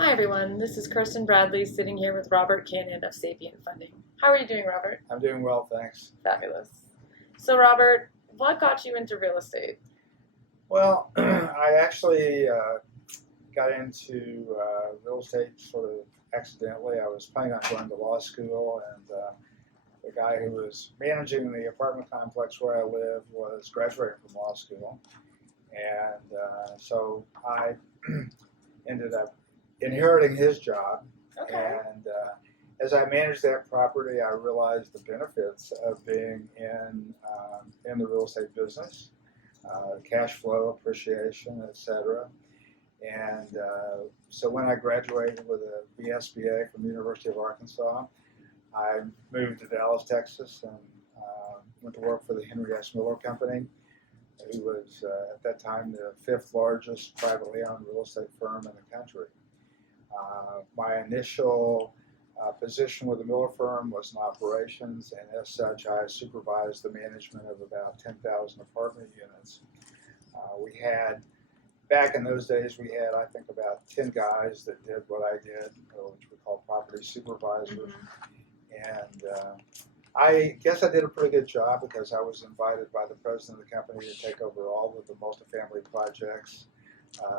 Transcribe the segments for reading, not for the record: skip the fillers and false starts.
Hi everyone, this is Kirsten Bradley sitting here with Robert Cannon of Sapient Funding. How are you doing, Robert? I'm doing well, thanks. Fabulous. So Robert, what got you into real estate? Well, I actually got into real estate sort of accidentally. I was planning on going to law school, and the guy who was managing the apartment complex where I live was graduating from law school. And so I ended up inheriting his job. Okay. And as I managed that property, I realized the benefits of being in the real estate business, cash flow, appreciation, etc. And so when I graduated with a BSBA from the University of Arkansas, I moved to Dallas, Texas, and went to work for the Henry S. Miller Company, who was at that time the fifth largest privately owned real estate firm in the country. My initial position with the Miller firm was in operations, and as such, I supervised the management of about 10,000 apartment units. We had, back in those days, we had, I think, about 10 guys that did what I did, which we call property supervisors. And I guess I did a pretty good job because I was invited by the president of the company to take over all of the multifamily projects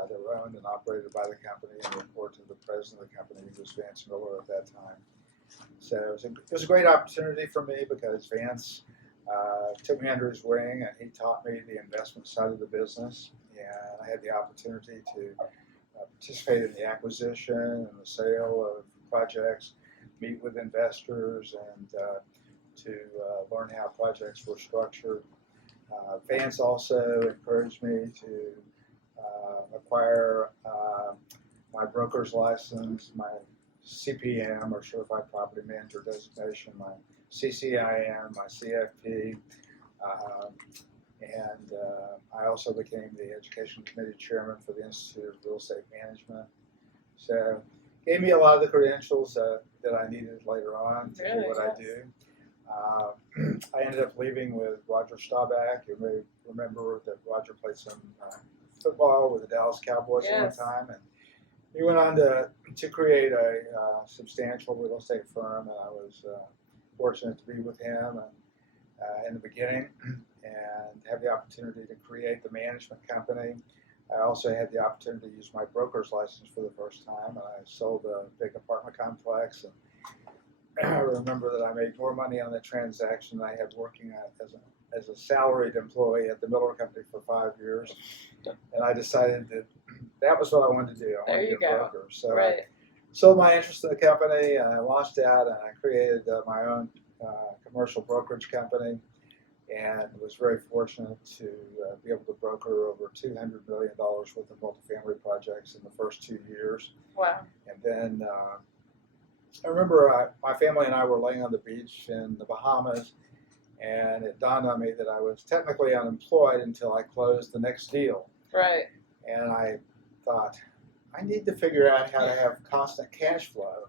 that were owned and operated by the company and report to the president of the company, who was Vance Miller at that time. So it was a great opportunity for me because Vance took me under his wing and he taught me the investment side of the business. And I had the opportunity to participate in the acquisition and the sale of projects, meet with investors, and to learn how projects were structured. Vance also encouraged me to acquire my broker's license, my CPM, or Certified Property Manager designation, my CCIM, my CFP, and I also became the Education Committee Chairman for the Institute of Real Estate Management. So gave me a lot of the credentials that I needed later on to do what I do. I ended up leaving with Roger Staubach. You may remember that Roger played some football with the Dallas Cowboys at one time, and he went on to create a substantial real estate firm, and I was fortunate to be with him in the beginning and have the opportunity to create the management company. I also had the opportunity to use my broker's license for the first time, and I sold a big apartment complex. And I remember that I made more money on the transaction than I had working as a salaried employee at the Miller Company for 5 years. And I decided that was what I wanted to do. I wanted to be a broker. So I sold my interest in the company, and I launched out, and I created my own commercial brokerage company, and was very fortunate to be able to broker over $200 million worth of multifamily projects in the first 2 years. Wow. And then I remember my family and I were laying on the beach in the Bahamas, and it dawned on me that I was technically unemployed until I closed the next deal. Right. And I thought, I need to figure out how to have constant cash flow.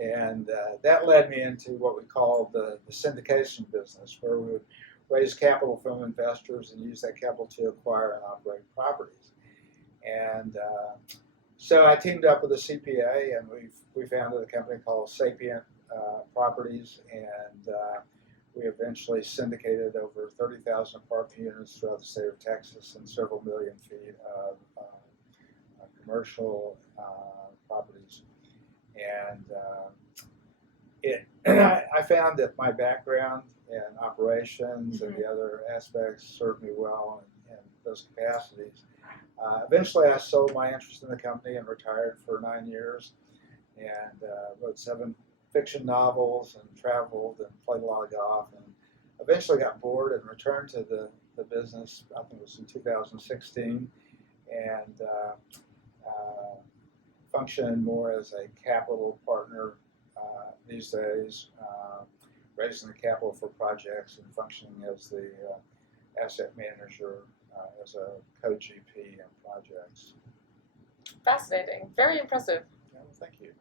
And that led me into what we call the syndication business, where we would raise capital from investors and use that capital to acquire and operate properties. And so I teamed up with a CPA, and we founded a company called Sapient Properties, and we eventually syndicated over 30,000 apartment units throughout the state of Texas and several million feet of commercial properties. And I found that my background in operations and the other aspects served me well in those capacities. Eventually, I sold my interest in the company and retired for 9 years, and wrote 7 fiction novels and traveled and played a lot of golf, and eventually got bored and returned to the business. I think it was in 2016, and function more as a capital partner these days, raising the capital for projects and functioning as the asset manager, as a co-GP in projects. Fascinating. Very impressive. Yeah, well, thank you.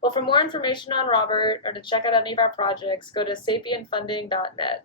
Well, for more information on Robert or to check out any of our projects, go to sapientfunding.net.